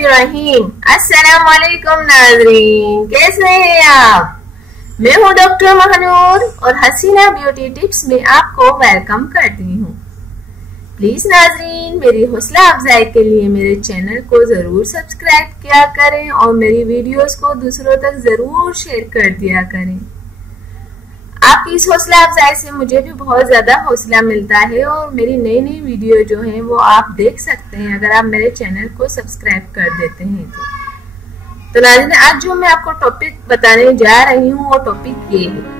बिस्मिल्लाहिर्रहमानिर्रहीम। अस्सलाम वालेकुम नाज़रीन, कैसे हैं आप? मैं हूं डॉक्टर महानूर और हसीना ब्यूटी टिप्स में आपको वेलकम करती हूं। प्लीज नाज़रीन, मेरी हौसला अफजाई के लिए मेरे चैनल को जरूर सब्सक्राइब किया करें और मेरी वीडियोस को दूसरों तक जरूर शेयर कर दिया करें। आपकी इस हौसला अफजाई से मुझे भी बहुत ज्यादा हौसला मिलता है और मेरी नई नई वीडियो जो है वो आप देख सकते हैं अगर आप मेरे चैनल को सब्सक्राइब कर देते हैं तो नाज़रीन, आज जो मैं आपको टॉपिक बताने जा रही हूँ वो टॉपिक ये है